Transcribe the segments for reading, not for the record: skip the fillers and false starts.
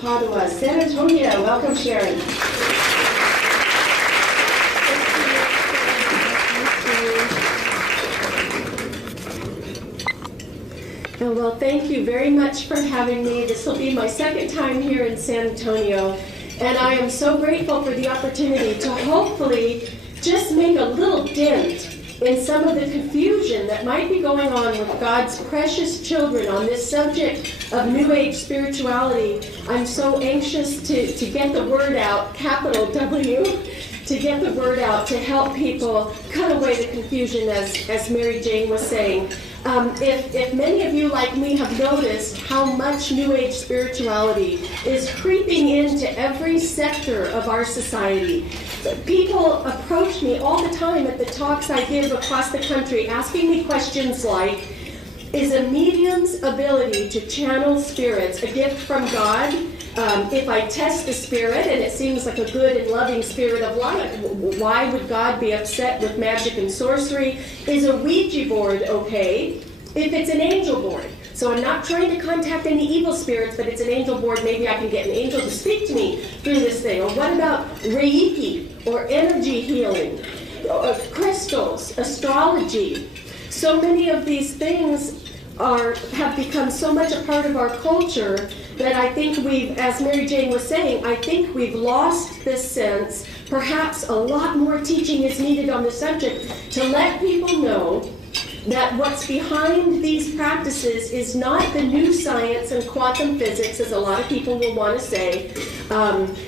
Padua, San Antonio. Welcome, Sharon. Well, thank you very much for having me. This will be my second time here in San Antonio, and I am so grateful for the opportunity to hopefully just make a little dent in some of the confusion that might be going on with God's precious children on this subject of New Age spirituality. I'm so anxious to get the word out, capital W, to get the word out to help people cut away the confusion, as Mary Jane was saying. If many of you, like me, have noticed how much New Age spirituality is creeping into every sector of our society, people approach me all the time at the talks I give across the country asking me questions like, is a medium's ability to channel spirits a gift from God? If I test the spirit and it seems like a good and loving spirit of light, why would God be upset with magic and sorcery? Is a Ouija board okay if it's an angel board? So I'm not trying to contact any evil spirits, but it's an angel board. Maybe I can get an angel to speak to me through this thing. Or what about Reiki or energy healing, or crystals, astrology? So many of these things have become so much a part of our culture that I think we've, as Mary Jane was saying, I think we've lost this sense. Perhaps a lot more teaching is needed on the subject to let people know that what's behind these practices is not the new science and quantum physics, as a lot of people will want to say.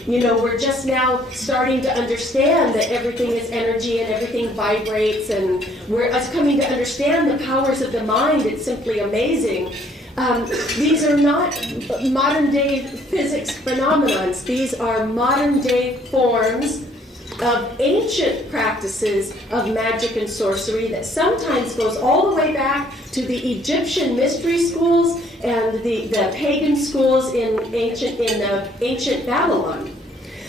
We're just now starting to understand that everything is energy and everything vibrates, and we're coming to understand the powers of the mind. It's simply amazing. These are not modern-day physics phenomenons. These are modern-day forms of ancient practices of magic and sorcery that sometimes goes all the way back to the Egyptian mystery schools and the pagan schools in ancient Babylon.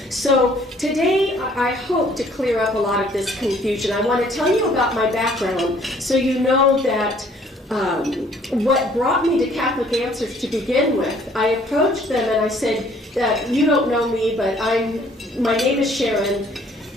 So today I hope to clear up a lot of this confusion. I want to tell you about my background so you know that what brought me to Catholic Answers to begin with. I approached them and I said that you don't know me, but my name is Sharon.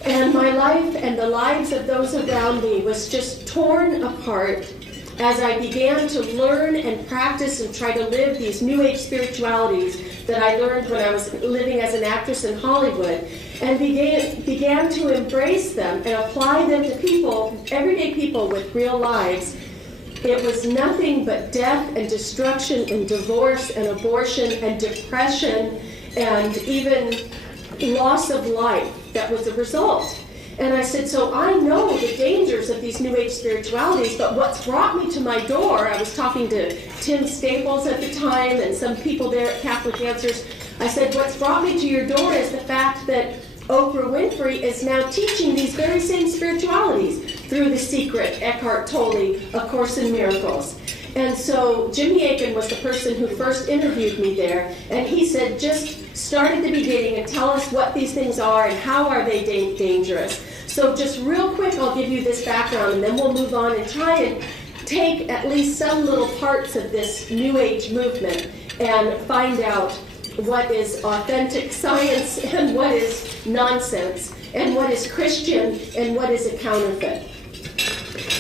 And my life and the lives of those around me was just torn apart as I began to learn and practice and try to live these New Age spiritualities that I learned when I was living as an actress in Hollywood, and began to embrace them and apply them to people, everyday people with real lives. It was nothing but death and destruction and divorce and abortion and depression and even loss of life that was the result. And I said, so I know the dangers of these New Age spiritualities, but what's brought me to my door, I was talking to Tim Staples at the time and some people there at Catholic Answers. I said, what's brought me to your door is the fact that Oprah Winfrey is now teaching these very same spiritualities through The Secret, Eckhart Tolle, A Course in Miracles. And so Jimmy Akin was the person who first interviewed me there, and he said, just start at the beginning and tell us what these things are and how are they dangerous. So just real quick, I'll give you this background, and then we'll move on and try and take at least some little parts of this New Age movement and find out what is authentic science and what is nonsense, and what is Christian and what is a counterfeit.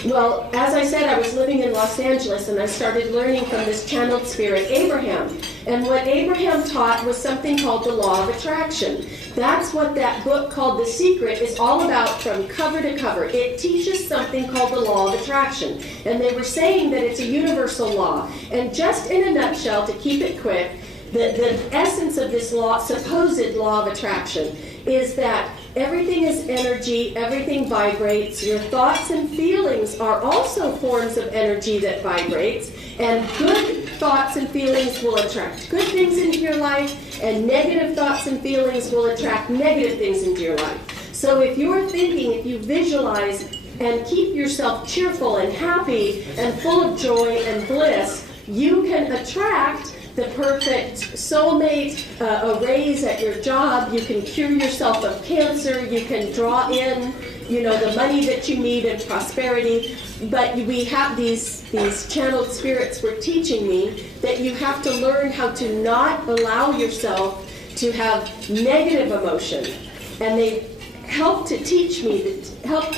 Well, as I said, I was living in Los Angeles, and I started learning from this channeled spirit, Abraham. And what Abraham taught was something called the law of attraction. That's what that book called The Secret is all about from cover to cover. It teaches something called the law of attraction. And they were saying that it's a universal law. And just in a nutshell, to keep it quick, the essence of this law, supposed law of attraction, is that everything is energy, everything vibrates. Your thoughts and feelings are also forms of energy that vibrates, and good thoughts and feelings will attract good things into your life, and negative thoughts and feelings will attract negative things into your life. So if you're thinking, if you visualize and keep yourself cheerful and happy and full of joy and bliss, you can attract the perfect soulmate, a raise at your job. You can cure yourself of cancer. You can draw in the money that you need and prosperity. But we have these channeled spirits were teaching me that you have to learn how to not allow yourself to have negative emotion. And they helped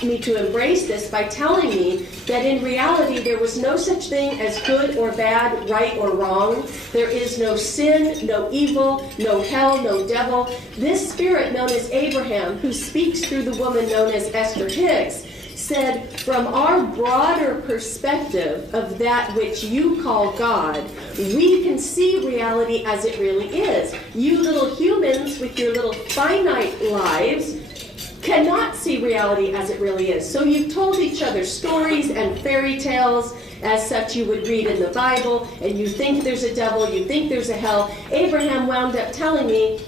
me to embrace this by telling me that in reality there was no such thing as good or bad, right or wrong. There is no sin, no evil, no hell, no devil. This spirit known as Abraham, who speaks through the woman known as Esther Hicks, said, from our broader perspective of that which you call God, we can see reality as it really is. You little humans with your little finite lives cannot see reality as it really is. So you've told each other stories and fairy tales as such you would read in the Bible, and you think there's a devil, you think there's a hell. Abraham wound up telling me,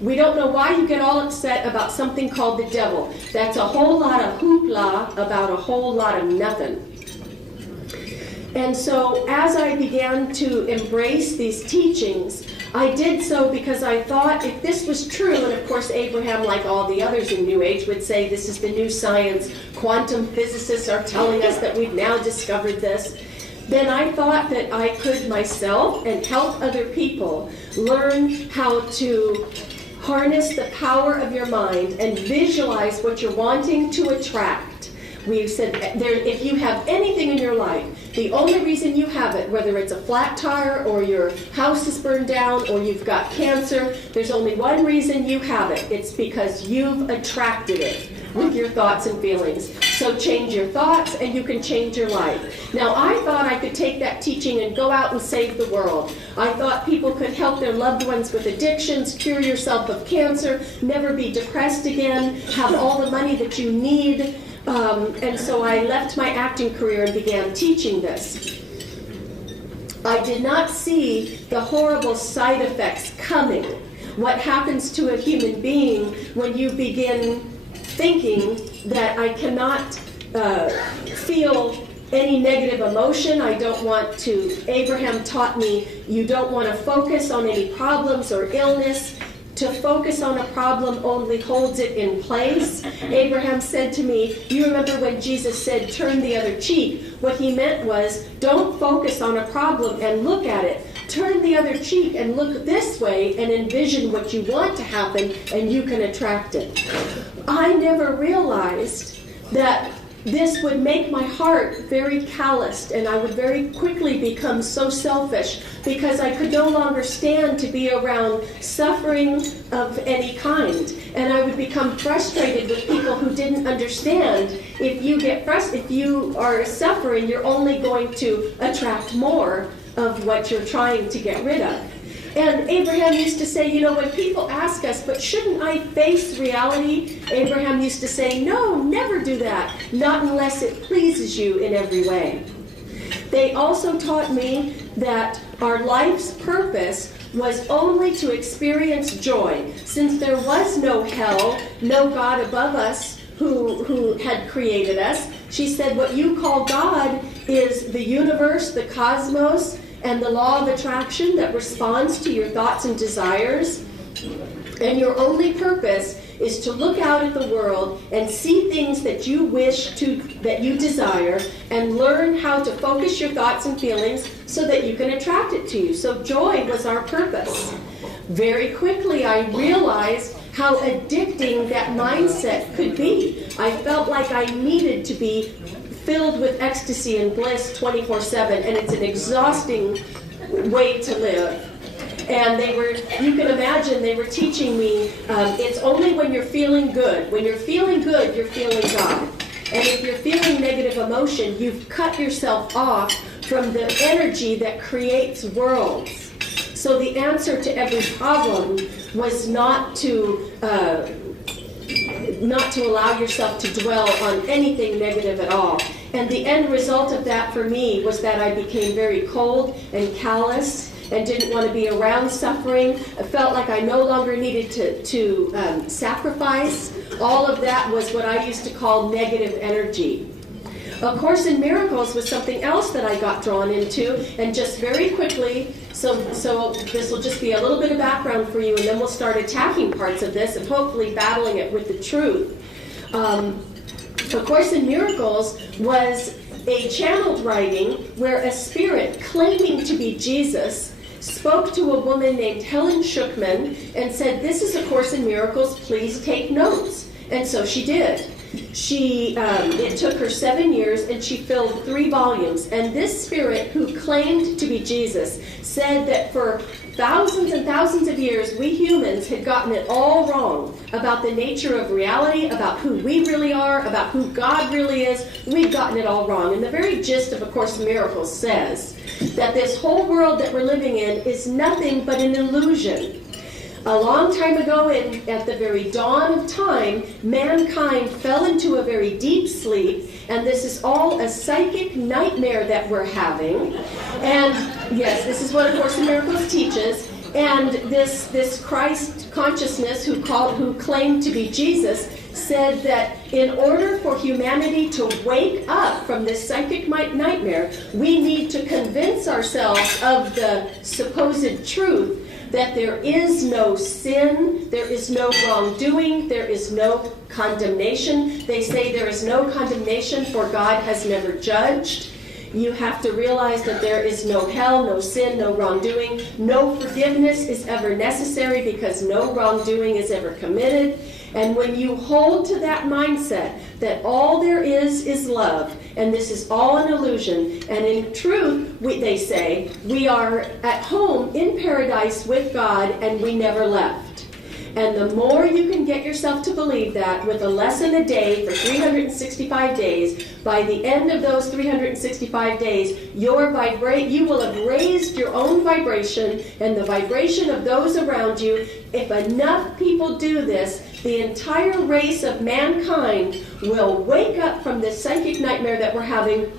we don't know why you get all upset about something called the devil. That's a whole lot of hoopla about a whole lot of nothing. And so as I began to embrace these teachings, I did so because I thought if this was true, and of course Abraham, like all the others in New Age, would say this is the new science, quantum physicists are telling us that we've now discovered this, then I thought that I could myself and help other people learn how to harness the power of your mind and visualize what you're wanting to attract. We've said if you have anything in your life, the only reason you have it, whether it's a flat tire or your house is burned down or you've got cancer, there's only one reason you have it. It's because you've attracted it with your thoughts and feelings. So change your thoughts and you can change your life. Now I thought I could take that teaching and go out and save the world. I thought people could help their loved ones with addictions, cure yourself of cancer, never be depressed again, have all the money that you need. And so I left my acting career and began teaching this. I did not see the horrible side effects coming. What happens to a human being when you begin thinking that I cannot feel any negative emotion, I don't want to. Abraham taught me you don't want to focus on any problems or illness. To focus on a problem only holds it in place. Abraham said to me, you remember when Jesus said, turn the other cheek? What he meant was, don't focus on a problem and look at it. Turn the other cheek and look this way and envision what you want to happen, and you can attract it. I never realized that this would make my heart very calloused, and I would very quickly become so selfish because I could no longer stand to be around suffering of any kind. And I would become frustrated with people who didn't understand. If you are suffering, you're only going to attract more of what you're trying to get rid of. And Abraham used to say, when people ask us, but shouldn't I face reality? Abraham used to say, no, never do that, not unless it pleases you in every way. They also taught me that our life's purpose was only to experience joy. Since there was no hell, no God above us who had created us, she said, what you call God is the universe, the cosmos, and the law of attraction that responds to your thoughts and desires. And your only purpose is to look out at the world and see things that you that you desire, and learn how to focus your thoughts and feelings so that you can attract it to you. So joy was our purpose. Very quickly I realized how addicting that mindset could be. I felt like I needed to be filled with ecstasy and bliss 24/7, and it's an exhausting way to live. And you can imagine, they were teaching me, it's only when you're feeling good. When you're feeling good, you're feeling God. And if you're feeling negative emotion, you've cut yourself off from the energy that creates worlds. So the answer to every problem was not to allow yourself to dwell on anything negative at all. And the end result of that for me was that I became very cold and callous and didn't want to be around suffering. I felt like I no longer needed to sacrifice. All of that was what I used to call negative energy. A Course in Miracles was something else that I got drawn into, and just very quickly, so this will just be a little bit of background for you, and then we'll start attacking parts of this and hopefully battling it with the truth. A Course in Miracles was a channeled writing where a spirit claiming to be Jesus spoke to a woman named Helen Schuckman and said, "This is A Course in Miracles, please take notes." And so she did. It took her 7 years, and she filled 3 volumes. And this spirit, who claimed to be Jesus, said that for thousands and thousands of years, we humans had gotten it all wrong about the nature of reality, about who we really are, about who God really is. We've gotten it all wrong. And the very gist of A Course in Miracles says that this whole world that we're living in is nothing but an illusion. A long time ago, at the very dawn of time, mankind fell into a very deep sleep, and this is all a psychic nightmare that we're having. And yes, this is what A Course in Miracles teaches. And this Christ consciousness who claimed to be Jesus said that in order for humanity to wake up from this psychic nightmare, we need to convince ourselves of the supposed truth that there is no sin, there is no wrongdoing, there is no condemnation. They say there is no condemnation, for God has never judged. You have to realize that there is no hell, no sin, no wrongdoing. No forgiveness is ever necessary because no wrongdoing is ever committed. And when you hold to that mindset that all there is love, and this is all an illusion, and in truth, they say, we are at home in paradise with God and we never left. And the more you can get yourself to believe that with a lesson a day for 365 days, by the end of those 365 days, you will have raised your own vibration and the vibration of those around you. If enough people do this, the entire race of mankind will wake up from this psychic nightmare that we're having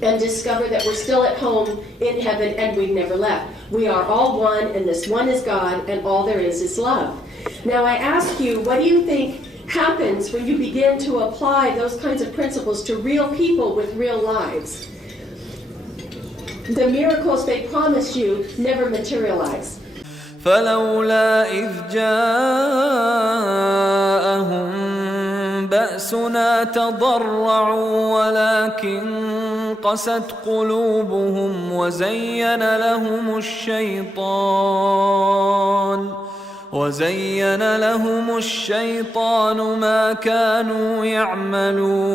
and discover that we're still at home in heaven and we've never left. We are all one, and this one is God, and all there is love. Now I ask you, what do you think happens when you begin to apply those kinds of principles to real people with real lives? The miracles they promise you never materialize. فلولا إذ جاءهم بأسنا تضرعوا ولكن قست قلوبهم وزين لهم الشيطان ما كانوا يعملون